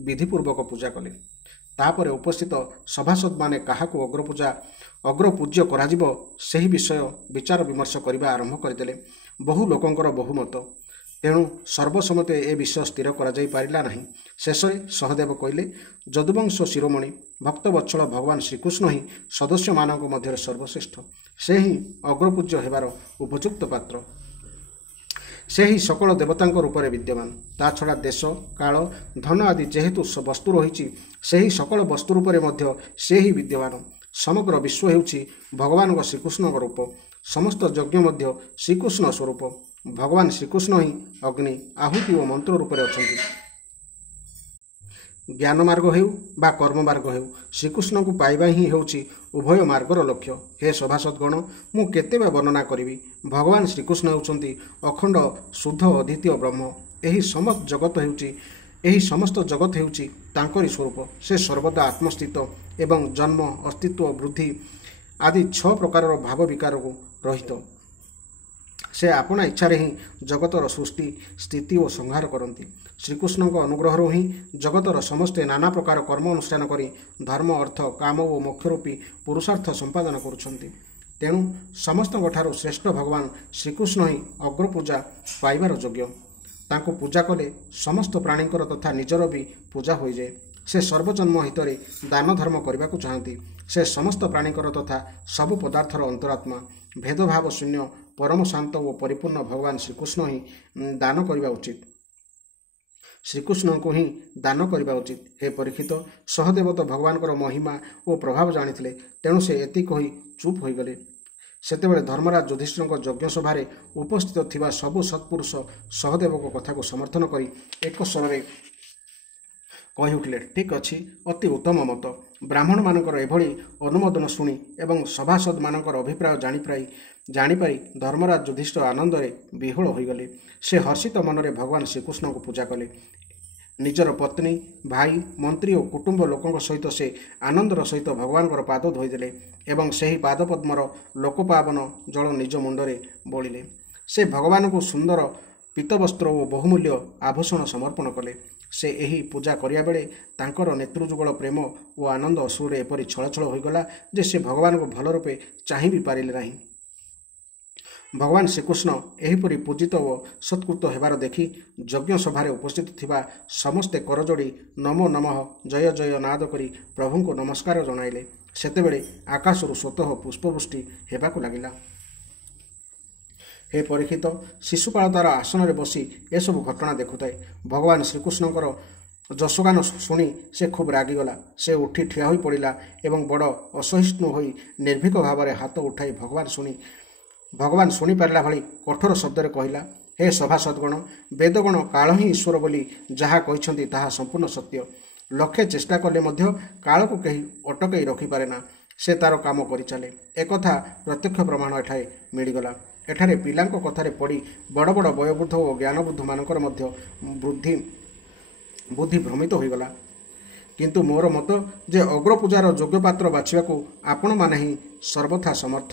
ବିଧିପୂର୍ବକ ପୂଜା କଲେ। ତାପରେ ଉପସ୍ଥିତ ସଭାସଦମାନେ କାହାକୁ ଅଗ୍ରପୂଜ୍ୟ କରାଯିବ ସେହି ବିଷୟ ବିଚାର ବିମର୍ଶ କରିବା ଆରମ୍ଭ କରିଦେଲେ। ବହୁ ଲୋକଙ୍କର ବହୁମତ, ତେଣୁ ସର୍ବସମ୍ମତେ ଏ ବିଷୟ ସ୍ଥିର କରାଯାଇ ପାରିଲା ନାହିଁ। ଶେଷରେ ସହଦେବ କହିଲେ, ଯଦୁବଂଶ ଶିରୋମଣି ଭକ୍ତବତ୍ସଳ ଭଗବାନ ଶ୍ରୀକୃଷ୍ଣ ହିଁ ସଦସ୍ୟମାନଙ୍କ ମଧ୍ୟରେ ସର୍ବଶ୍ରେଷ୍ଠ। ସେ ହିଁ ଅଗ୍ରପୂଜ୍ୟ ହେବାର ଉପଯୁକ୍ତ ପାତ୍ର। ସେ ହିଁ ସକଳ ଦେବତାଙ୍କ ରୂପରେ ବିଦ୍ୟମାନ। ତା ଛଡ଼ା ଦେଶ, କାଳ, ଧନ ଆଦି ଯେହେତୁ ବସ୍ତୁ ରହିଛି, ସେହି ସକଳ ବସ୍ତୁ ରୂପରେ ମଧ୍ୟ ସେ ହିଁ ବିଦ୍ୟମାନ। ସମଗ୍ର ବିଶ୍ୱ ହେଉଛି ଭଗବାନଙ୍କ ଶ୍ରୀକୃଷ୍ଣଙ୍କ ରୂପ। ସମସ୍ତ ଯଜ୍ଞ ମଧ୍ୟ ଶ୍ରୀକୃଷ୍ଣ ସ୍ୱରୂପ। ଭଗବାନ ଶ୍ରୀକୃଷ୍ଣ ହିଁ ଅଗ୍ନି, ଆହୁତି ଓ ମନ୍ତ୍ର ରୂପରେ ଅଛନ୍ତି। ଜ୍ଞାନ ମାର୍ଗ ହେଉ ବା କର୍ମ ମାର୍ଗ ହେଉ, ଶ୍ରୀକୃଷ୍ଣଙ୍କୁ ପାଇବା ହିଁ ହେଉଛି ଉଭୟ ମାର୍ଗର ଲକ୍ଷ୍ୟ। ହେ ସଭାସଦଗଣ, ମୁଁ କେତେ ବା ବର୍ଣ୍ଣନା କରିବି। ଭଗବାନ ଶ୍ରୀକୃଷ୍ଣ ହେଉଛନ୍ତି ଅଖଣ୍ଡ ଶୁଦ୍ଧ ଅଦ୍ୱିତୀୟ ବ୍ରହ୍ମ। ଏହି ସମସ୍ତ ଜଗତ ହେଉଛି ତାଙ୍କରି ସ୍ୱରୂପ। ସେ ସର୍ବଦା ଆତ୍ମସ୍ଥିତ ଏବଂ ଜନ୍ମ, ଅସ୍ତିତ୍ୱ, ବୃଦ୍ଧି ଆଦି 6 ପ୍ରକାରର ଭାବ ବିକାରକୁ ରହିତ। ସେ ଆପଣା ଇଚ୍ଛାରେ ହିଁ ଜଗତର ସୃଷ୍ଟି, ସ୍ଥିତି ଓ ସଂହାର କରନ୍ତି। ଶ୍ରୀକୃଷ୍ଣଙ୍କ ଅନୁଗ୍ରହରୁ ହିଁ ଜଗତର ସମସ୍ତେ ନାନା ପ୍ରକାର କର୍ମ ଅନୁଷ୍ଠାନ କରି ଧର୍ମ, ଅର୍ଥ, କାମ ଓ ମୋକ୍ଷ ରୂପୀ ପୁରୁଷାର୍ଥ ସମ୍ପାଦନ କରୁଛନ୍ତି। ତେଣୁ ସମସ୍ତଙ୍କଠାରୁ ଶ୍ରେଷ୍ଠ ଭଗବାନ ଶ୍ରୀକୃଷ୍ଣ ହିଁ ଅଗ୍ରପୂଜା ପାଇବାର ଯୋଗ୍ୟ। ତାଙ୍କୁ ପୂଜା କଲେ ସମସ୍ତ ପ୍ରାଣୀଙ୍କର ତଥା ନିଜର ବି ପୂଜା ହୋଇଯାଏ। ସେ ସର୍ବଜନ୍ମ ହିତରେ ଦାନ ଧର୍ମ କରିବାକୁ ଚାହାନ୍ତି। ସେ ସମସ୍ତ ପ୍ରାଣୀଙ୍କର ତଥା ସବୁ ପଦାର୍ଥର ଅନ୍ତରାତ୍ମା। ଭେଦଭାବ ଶୂନ୍ୟ, ପରମ ଶାନ୍ତ ଓ ପରିପୂର୍ଣ୍ଣ ଭଗବାନ ଶ୍ରୀକୃଷ୍ଣ ହିଁ ଦାନ କରିବା ଉଚିତ। ଶ୍ରୀକୃଷ୍ଣଙ୍କୁ ହିଁ ଦାନ କରିବା ଉଚିତ। ହେ ପରୀକ୍ଷିତ, ସହଦେବ ତ ଭଗବାନଙ୍କର ମହିମା ଓ ପ୍ରଭାବ ଜାଣିଥିଲେ, ତେଣୁ ସେ ଏତିକି କହି ଚୁପ୍ ହୋଇଗଲେ। ସେତେବେଳେ ଧର୍ମରାଜ ଯୁଧିଷ୍ଠିରଙ୍କ ଯଜ୍ଞସଭାରେ ଉପସ୍ଥିତ ଥିବା ସବୁ ସତ୍ପୁରୁଷ ସହଦେବଙ୍କ କଥାକୁ ସମର୍ଥନ କରି ଏକ ସ୍ୱରରେ କହି ଉଠିଲେ, ଠିକ୍ ଅଛି, ଅତି ଉତ୍ତମ ମତ। ବ୍ରାହ୍ମଣମାନଙ୍କର ଏଭଳି ଅନୁମୋଦନ ଶୁଣି ଏବଂ ସଭାସଦମାନଙ୍କର ଅଭିପ୍ରାୟ ଜାଣିପାରି ଧର୍ମରାଜ ଯୁଧିଷ୍ଠିର ଆନନ୍ଦରେ ବିହ୍ୱଳ ହୋଇଗଲେ। ସେ ହର୍ଷିତ ମନରେ ଭଗବାନ ଶ୍ରୀକୃଷ୍ଣଙ୍କୁ ପୂଜା କଲେ। ନିଜର ପତ୍ନୀ, ଭାଇ, ମନ୍ତ୍ରୀ ଓ କୁଟୁମ୍ବ ଲୋକଙ୍କ ସହିତ ସେ ଆନନ୍ଦର ସହିତ ଭଗବାନଙ୍କର ପାଦ ଧୋଇଦେଲେ ଏବଂ ସେହି ପାଦପଦ୍ମର ଲୋକପାବନ ଜଳ ନିଜ ମୁଣ୍ଡରେ ବୋଳିଲେ। ସେ ଭଗବାନଙ୍କୁ ସୁନ୍ଦର ପୀତବସ୍ତ୍ର ଓ ବହୁମୂଲ୍ୟ ଆଭୂଷଣ ସମର୍ପଣ କଲେ। ସେ ଏହି ପୂଜା କରିବା ବେଳେ ତାଙ୍କର ନେତ୍ରଯୁଗଳ ପ୍ରେମ ଓ ଆନନ୍ଦ ଅଶ୍ରୁରେ ଏପରି ଛଳଛଳ ହୋଇଗଲା ଯେ ସେ ଭଗବାନଙ୍କୁ ଭଲ ରୂପେ ଚାହିଁ ବି ପାରିଲେ ନାହିଁ। ଭଗବାନ ଶ୍ରୀକୃଷ୍ଣ ଏହିପରି ପୂଜିତ ଓ ସତ୍କୃତ ହେବାର ଦେଖି ଯଜ୍ଞ ସଭାରେ ଉପସ୍ଥିତ ଥିବା ସମସ୍ତେ କରଯୋଡ଼ି ନମୋ ନମଃ ଜୟ ଜୟ ନାଦ କରି ପ୍ରଭୁଙ୍କୁ ନମସ୍କାର ଜଣାଇଲେ। ସେତେବେଳେ ଆକାଶରୁ ସ୍ୱତଃ ପୁଷ୍ପବୃଷ୍ଟି ହେବାକୁ ଲାଗିଲା। ହେ ପରୀକ୍ଷିତ, ଶିଶୁପାଳ ତାର ଆସନରେ ବସି ଏସବୁ ଘଟଣା ଦେଖୁଥାଏ। ଭଗବାନ ଶ୍ରୀକୃଷ୍ଣଙ୍କର ଯଶଗାନ ଶୁଣି ସେ ଖୁବ୍ ରାଗିଗଲା। ସେ ଉଠି ଠିଆ ହୋଇ ପଡ଼ିଲା ଏବଂ ବଡ଼ ଅସହିଷ୍ଣୁ ହୋଇ ନିର୍ଭୀକ ଭାବରେ ହାତ ଉଠାଇ ଭଗବାନ ଶୁଣିପାରିଲା ଭଳି କଠୋର ଶବ୍ଦରେ କହିଲା, ହେ ସଭାସଦଗଣ, ବେଦଗଣ କାଳ ହିଁ ଈଶ୍ୱର ବୋଲି ଯାହା କହିଛନ୍ତି ତାହା ସମ୍ପୂର୍ଣ୍ଣ ସତ୍ୟ। ଲକ୍ଷେ ଚେଷ୍ଟା କଲେ ମଧ୍ୟ କାଳକୁ କେହି ଅଟକାଇ ରଖିପାରେ ନା, ସେ ତା'ର କାମ କରିଚାଲେ। ଏକଥା ପ୍ରତ୍ୟକ୍ଷ ପ୍ରମାଣ ଏଠାରେ ମିଳିଗଲା। ଏଠାରେ ପିଲାଙ୍କ କଥାରେ ପଡ଼ି ବଡ଼ ବଡ଼ ବୟୋବୃଦ୍ଧ ଓ ଜ୍ଞାନବୃଦ୍ଧମାନଙ୍କର ମଧ୍ୟ ବୁଦ୍ଧି ଭ୍ରମିତ ହୋଇଗଲା। କିନ୍ତୁ ମୋର ମତ ଯେ ଅଗ୍ରପୂଜାର ଯୋଗ୍ୟ ପାତ୍ର ବାଛିବାକୁ ଆପଣମାନେ ହିଁ ସର୍ବଥା ସମର୍ଥ।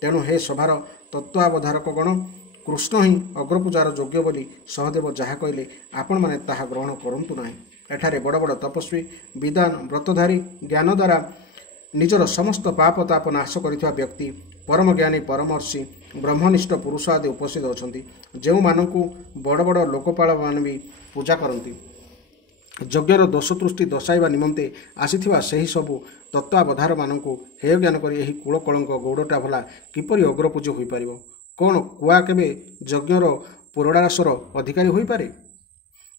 ତେଣୁ ହେ ସଭାର ତତ୍ତ୍ୱାବଧାରକଗଣ, କୃଷ୍ଣ ହିଁ ଅଗ୍ରପୂଜାର ଯୋଗ୍ୟ ବୋଲି ସହଦେବ ଯାହା କହିଲେ ଆପଣମାନେ ତାହା ଗ୍ରହଣ କରନ୍ତୁ ନାହିଁ। ଏଠାରେ ବଡ଼ ବଡ଼ ତପସ୍ୱୀ, ବିଦ୍ୱାନ, ବ୍ରତଧାରୀ, ଜ୍ଞାନ ଦ୍ୱାରା ନିଜର ସମସ୍ତ ପାପ ତାପ ନାଶ କରିଥିବା ବ୍ୟକ୍ତି, ପରମଜ୍ଞାନୀ ପରମର୍ଷି, ବ୍ରହ୍ମନିଷ୍ଠ ପୁରୁଷ ଆଦି ଉପସ୍ଥିତ ଅଛନ୍ତି, ଯେଉଁମାନଙ୍କୁ ବଡ଼ ବଡ଼ ଲୋକପାଳମାନେ ବି ପୂଜା କରନ୍ତି। ଯଜ୍ଞର ଦୋଷ ତ୍ରୁଟି ଦର୍ଶାଇବା ନିମନ୍ତେ ଆସିଥିବା ସେହି ସବୁ ତତ୍ତ୍ୱାବଧାରମାନଙ୍କୁ ହେୟ ଜ୍ଞାନ କରି ଏହି କୂଳକଳଙ୍କ ଗୌଡ଼ଟା ଭଲା କିପରି ଅଗ୍ରପୂଜ୍ୟ ହୋଇପାରିବ? କ'ଣ କୁଆ କେବେ ଯଜ୍ଞର ପୁରଡ଼ାସର ଅଧିକାରୀ ହୋଇପାରେ?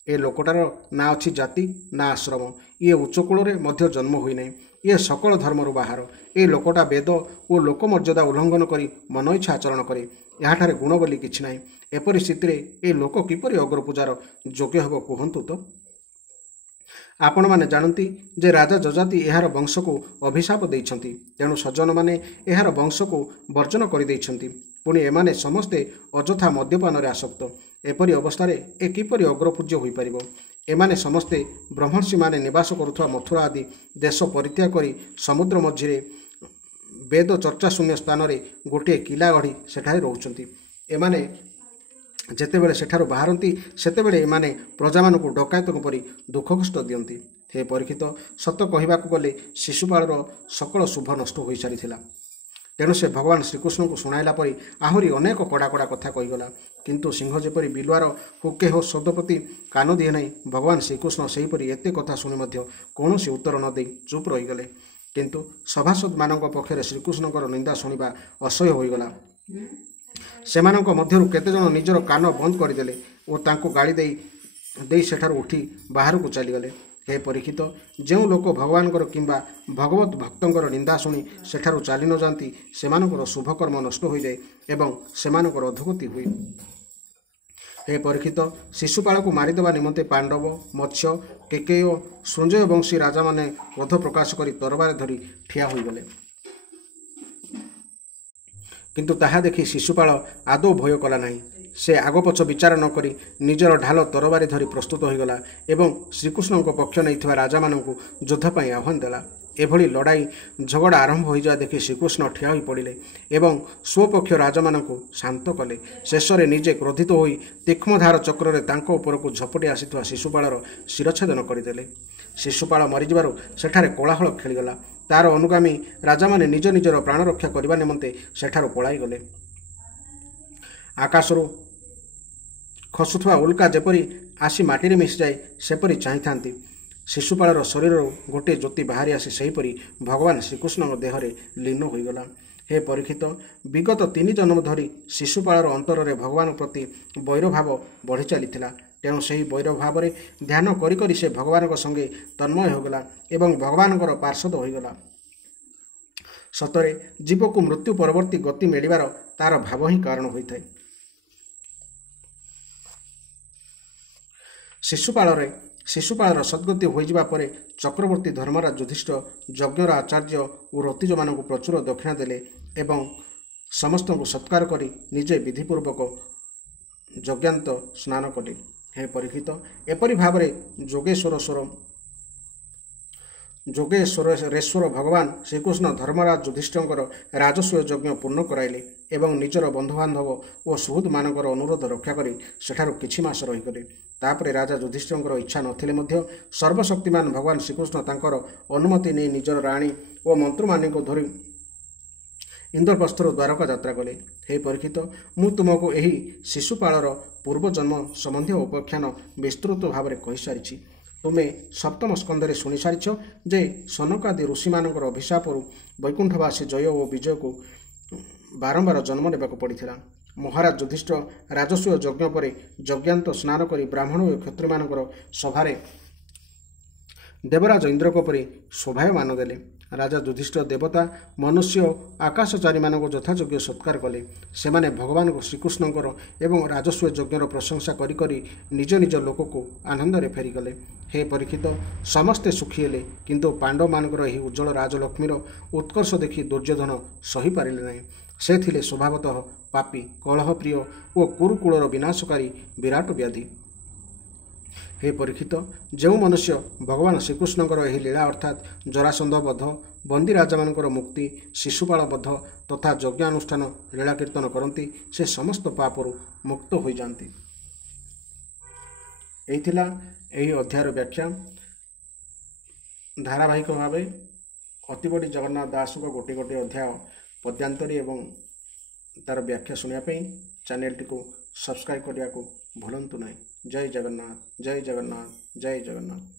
ଏ ଲୋକଟାର ନା ଅଛି ଜାତି ନା ଆଶ୍ରମ, ଇଏ ଉଚ୍ଚ କୂଳରେ ମଧ୍ୟ ଜନ୍ମ ହୋଇନାହିଁ, ଇଏ ସକଳ ଧର୍ମରୁ ବାହାର। ଏ ଲୋକଟା ବେଦ ଓ ଲୋକମର୍ଯ୍ୟାଦା ଉଲ୍ଲଙ୍ଘନ କରି ମନ ଇଚ୍ଛା ଆଚରଣ କରେ। ଏହାଠାରେ ଗୁଣ ବୋଲି କିଛି ନାହିଁ। ଏପରି ସ୍ଥିତିରେ ଏ ଲୋକ କିପରି ଅଗ୍ରପୂଜାର ଯୋଗ୍ୟ ହେବ କୁହନ୍ତୁ ତ? ଆପଣମାନେ ଜାଣନ୍ତି ଯେ ରାଜା ଯଯାତି ଏହାର ବଂଶକୁ ଅଭିଶାପ ଦେଇଛନ୍ତି, ତେଣୁ ସଜ୍ଜନମାନେ ଏହାର ବଂଶକୁ ବର୍ଜନ କରିଦେଇଛନ୍ତି। ପୁଣି ଏମାନେ ସମସ୍ତେ ଅଯଥା ମଦ୍ୟପାନରେ ଆସକ୍ତ। ଏପରି ଅବସ୍ଥାରେ ଏ କିପରି ଅଗ୍ରପୂଜ୍ୟ ହୋଇପାରିବ? ଏମାନେ ସମସ୍ତେ ବ୍ରହ୍ମର୍ଷିମାନେ ନିବାସ କରୁଥିବା ମଥୁରା ଆଦି ଦେଶ ପରିତ୍ୟାଗ କରି ସମୁଦ୍ର ମଝିରେ ବେଦ ଚର୍ଚ୍ଚା ଶୂନ୍ୟ ସ୍ଥାନରେ ଗୋଟିଏ କିଲା ଗଢ଼ି ସେଠାରେ ରହୁଛନ୍ତି। ଏମାନେ ଯେତେବେଳେ ସେଠାରୁ ବାହାରନ୍ତି ସେତେବେଳେ ଏମାନେ ପ୍ରଜାମାନଙ୍କୁ ଡକାୟତଙ୍କ ପରି ଦୁଃଖ କଷ୍ଟ ଦିଅନ୍ତି। ହେ ପରୀକ୍ଷିତ, ସତ କହିବାକୁ ଗଲେ ଶିଶୁପାଳର ସକଳ ଶୁଭ ନଷ୍ଟ ହୋଇସାରିଥିଲା। ତେଣୁ ସେ ଭଗବାନ ଶ୍ରୀକୃଷ୍ଣଙ୍କୁ ଶୁଣାଇଲା ପରି ଆହୁରି ଅନେକ କଡ଼ା କଡ଼ା କଥା କହିଗଲା। କିନ୍ତୁ ସିଂହ ଯେପରି ବିଲୁଆର ହୁକେ ହୋ ଶବ୍ଦ ପ୍ରତି କାନ ଦିଏ ନାହିଁ, ଭଗବାନ ଶ୍ରୀକୃଷ୍ଣ ସେହିପରି ଏତେ କଥା ଶୁଣି ମଧ୍ୟ କୌଣସି ଉତ୍ତର ନ ଦେଇ ଚୁପ୍ ରହିଗଲେ। କିନ୍ତୁ ସଭାସଦମାନଙ୍କ ପକ୍ଷରେ ଶ୍ରୀକୃଷ୍ଣଙ୍କର ନିନ୍ଦା ଶୁଣିବା ଅସହ୍ୟ ହୋଇଗଲା। ସେମାନଙ୍କ ମଧ୍ୟରୁ କେତେଜଣ ନିଜର କାନ ବନ୍ଦ କରିଦେଲେ ଓ ତାଙ୍କୁ ଗାଳି ଦେଇ ସେଠାରୁ ଉଠି ବାହାରକୁ ଚାଲିଗଲେ। ହେ ପରୀକ୍ଷିତ, ଯେଉଁ ଲୋକ ଭଗବାନଙ୍କର କିମ୍ବା ଭଗବତ ଭକ୍ତଙ୍କର ନିନ୍ଦା ଶୁଣି ସେଠାରୁ ଚାଲି ନ ଯାଆନ୍ତି ସେମାନଙ୍କର ଶୁଭକର୍ମ ନଷ୍ଟ ହୋଇଯାଏ ଏବଂ ସେମାନଙ୍କର ଅଧୋଗତି ହୁଏ। ହେ ପରୀକ୍ଷିତ, ଶିଶୁପାଳକୁ ମାରିଦେବା ନିମନ୍ତେ ପାଣ୍ଡବ, ମତ୍ସ୍ୟ, କେକେୟ, ସୃଞ୍ଜୟ ବଂଶୀ ରାଜାମାନେ କ୍ରୋଧ ପ୍ରକାଶ କରି ତରବାରୀ ଧରି ଠିଆ ହୋଇଗଲେ। କିନ୍ତୁ ତାହା ଦେଖି ଶିଶୁପାଳ ଆଦୌ ଭୟ କଲା ନାହିଁ। ସେ ଆଗପଛ ବିଚାର ନ କରି ନିଜର ଢାଲ ତରବାରୀ ଧରି ପ୍ରସ୍ତୁତ ହୋଇଗଲା ଏବଂ ଶ୍ରୀକୃଷ୍ଣଙ୍କ ପକ୍ଷ ନେଇଥିବା ରାଜାମାନଙ୍କୁ ଯୁଦ୍ଧ ପାଇଁ ଆହ୍ୱାନ ଦେଲା। ଏଭଳି ଲଢ଼ାଇ ଝଗଡ଼ା ଆରମ୍ଭ ହୋଇଯିବା ଦେଖି ଶ୍ରୀକୃଷ୍ଣ ଠିଆ ହୋଇ ପଡ଼ିଲେ ଏବଂ ସ୍ୱପକ୍ଷ ରାଜାମାନଙ୍କୁ ଶାନ୍ତ କଲେ। ଶେଷରେ ନିଜେ କ୍ରୋଧିତ ହୋଇ ତୀକ୍ଷ୍ମଧାର ଚକ୍ରରେ ତାଙ୍କ ଉପରକୁ ଝପଟି ଆସିଥିବା ଶିଶୁପାଳର ଶିରଚ୍ଛେଦନ କରିଦେଲେ। ଶିଶୁପାଳ ମରିଯିବାରୁ ସେଠାରେ କୋଳାହଳ ଖେଳିଗଲା। ତାର ଅନୁଗାମୀ ରାଜାମାନେ ନିଜ ନିଜର ପ୍ରାଣ ରକ୍ଷା କରିବା ନିମନ୍ତେ ସେଠାରୁ ପଳାଇଗଲେ। ଆକାଶରୁ ଖସୁଥିବା ଉଲ୍କା ଯେପରି ଆସି ମାଟିରେ ମିଶିଯାଏ ସେପରି ଚାହିଁଥାନ୍ତି, ଶିଶୁପାଳର ଶରୀରରୁ ଗୋଟିଏ ଜ୍ୟୋତି ବାହାରି ଆସି ସେହିପରି ଭଗବାନ ଶ୍ରୀକୃଷ୍ଣଙ୍କ ଦେହରେ ଲୀନ ହୋଇଗଲା। ହେ ପରୀକ୍ଷିତ, ବିଗତ 3 ଜନ୍ମ ଧରି ଶିଶୁପାଳର ଅନ୍ତରରେ ଭଗବାନ ପ୍ରତି ବୈରଭାବ ବଢ଼ି ଚାଲିଥିଲା। ତେଣୁ ସେହି ବୈରଭାବରେ ଧ୍ୟାନ କରି କରି ସେ ଭଗବାନଙ୍କ ସଙ୍ଗେ ତନ୍ମୟ ହୋଇଗଲା ଏବଂ ଭଗବାନଙ୍କର ପାର୍ଷଦ ହୋଇଗଲା। ସତରେ ଜୀବକୁ ମୃତ୍ୟୁ ପରବର୍ତ୍ତୀ ଗତି ମିଳିବାର ତାର ଭାବ ହିଁ କାରଣ ହୋଇଥାଏ। ଶିଶୁପାଳର ସଦ୍ଗତି ହୋଇଯିବା ପରେ ଚକ୍ରବର୍ତ୍ତୀ ଧର୍ମରାଜ ଯୁଧିଷ୍ଠିର ଯଜ୍ଞର ଆଚାର୍ଯ୍ୟ ଓ ଋତୁଜମାନଙ୍କୁ ପ୍ରଚୁର ଦକ୍ଷିଣା ଦେଲେ ଏବଂ ସମସ୍ତଙ୍କୁ ସତ୍କାର କରି ନିଜେ ବିଧିପୂର୍ବକ ଯଜ୍ଞାନ୍ତ ସ୍ନାନ କଲେ। ହେ ପରୀକ୍ଷିତ, ଏପରି ଭାବରେ ଯୋଗେଶ୍ୱରେଶ୍ୱର ଭଗବାନ ଶ୍ରୀକୃଷ୍ଣ ଧର୍ମରାଜ ଯୁଧିଷ୍ଠିରଙ୍କର ରାଜସ୍ୱ ଯଜ୍ଞ ପୂର୍ଣ୍ଣ କରାଇଲେ ଏବଂ ନିଜର ବନ୍ଧୁବାନ୍ଧବ ଓ ସୁହୃଦମାନଙ୍କର ଅନୁରୋଧ ରକ୍ଷା କରି ସେଠାରୁ କିଛି ମାସ ରହିଗଲେ। ତାପରେ ରାଜା ଯୁଧିଷ୍ଠିରଙ୍କର ଇଚ୍ଛା ନଥିଲେ ମଧ୍ୟ ସର୍ବଶକ୍ତିମାନ ଭଗବାନ ଶ୍ରୀକୃଷ୍ଣ ତାଙ୍କର ଅନୁମତି ନେଇ ନିଜର ରାଣୀ ଓ ମନ୍ତ୍ରୀମାନଙ୍କୁ ଧରି ଇନ୍ଦ୍ରପ୍ରସ୍ଥରୁ ଦ୍ୱାରକା ଯାତ୍ରା କଲେ। ହେ ପରୀକ୍ଷିତ, ମୁଁ ତୁମକୁ ଏହି ଶିଶୁପାଳର ପୂର୍ବଜନ୍ମ ସମ୍ବନ୍ଧୀୟ ଉପାଖ୍ୟାନ ବିସ୍ତୃତ ଭାବରେ କହିସାରିଛି। ତୁମେ ସପ୍ତମ ସ୍କନ୍ଧରେ ଶୁଣିସାରିଛ ଯେ ସନକାଦି ଋଷିମାନଙ୍କର ଅଭିଶାପରୁ ବୈକୁଣ୍ଠବାସୀ ଜୟ ଓ ବିଜୟକୁ ବାରମ୍ବାର ଜନ୍ମ ନେବାକୁ ପଡ଼ିଥିଲା। ମହାରାଜ ଯୁଧିଷ୍ଠିର ରାଜସ୍ୱ ଯଜ୍ଞ ପରେ ଯଜ୍ଞାନ୍ତ ସ୍ନାନ କରି ବ୍ରାହ୍ମଣ ଓ କ୍ଷତ୍ରିୟମାନଙ୍କର ସଭାରେ ଦେବରାଜ ଇନ୍ଦ୍ରଙ୍କ ପରି ଶୋଭାୟମାନ ଦେଲେ। ରାଜା ଯୁଧିଷ୍ଠିର ଦେବତା ମନୁଷ୍ୟ ଆକାଶଚାରୀମାନଙ୍କୁ ଯଥାଯୋଗ୍ୟ ସତ୍କାର କଲେ। ସେମାନେ ଭଗବାନ ଶ୍ରୀକୃଷ୍ଣଙ୍କର ଏବଂ ରାଜସ୍ୱ ଯଜ୍ଞର ପ୍ରଶଂସା କରି କରି ନିଜ ନିଜ ଲୋକକୁ ଆନନ୍ଦରେ ଫେରିଗଲେ। ହେ ପରୀକ୍ଷିତ, ସମସ୍ତେ ସୁଖୀ ହେଲେ, କିନ୍ତୁ ପାଣ୍ଡବମାନଙ୍କର ଏହି ଉଜ୍ଜ୍ୱଳ ରାଜଲକ୍ଷ୍ମୀର ଉତ୍କର୍ଷ ଦେଖି ଦୁର୍ଯ୍ୟୋଧନ ସହିପାରିଲେ ନାହିଁ। ସେ ଥିଲେ ସ୍ୱଭାବତଃ ପାପୀ, କଳହପ୍ରିୟ ଓ କୁରୁକୁଳର ବିନାଶକାରୀ ବିରାଟ ବ୍ୟାଧି। ହେ ପରୀକ୍ଷିତ, ଯେଉଁ ମନୁଷ୍ୟ ଭଗବାନ ଶ୍ରୀକୃଷ୍ଣଙ୍କର ଏହି ଲୀଳା ଅର୍ଥାତ୍ ଜରାସନ୍ଧ ବଧ, ବନ୍ଦୀ ରାଜାମାନଙ୍କର ମୁକ୍ତି, ଶିଶୁପାଳ ବଧ ତଥା ଯଜ୍ଞାନୁଷ୍ଠାନ ଲୀଳା କୀର୍ତ୍ତନ କରନ୍ତି, ସେ ସମସ୍ତ ପାପରୁ ମୁକ୍ତ ହୋଇଯାଆନ୍ତି। ଏହି ଥିଲା ଏହି ଅଧ୍ୟାୟର ବ୍ୟାଖ୍ୟା। ଧାରାବାହିକ ଭାବେ ଅତିବଡ଼ି ଜଗନ୍ନାଥ ଦାସଙ୍କ ଗୋଟିଏ ଗୋଟିଏ ଅଧ୍ୟାୟ ପଦ୍ୟାନ୍ତରୀ ଏବଂ ତା'ର ବ୍ୟାଖ୍ୟା ଶୁଣିବା ପାଇଁ ଚ୍ୟାନେଲଟିକୁ ସବସ୍କ୍ରାଇବ୍ କରିବାକୁ ଭୁଲନ୍ତୁ ନାହିଁ। ଜୟ ଜଗନ୍ନାଥ, ଜୟ ଜଗନ୍ନାଥ, ଜୟ ଜଗନ୍ନାଥ।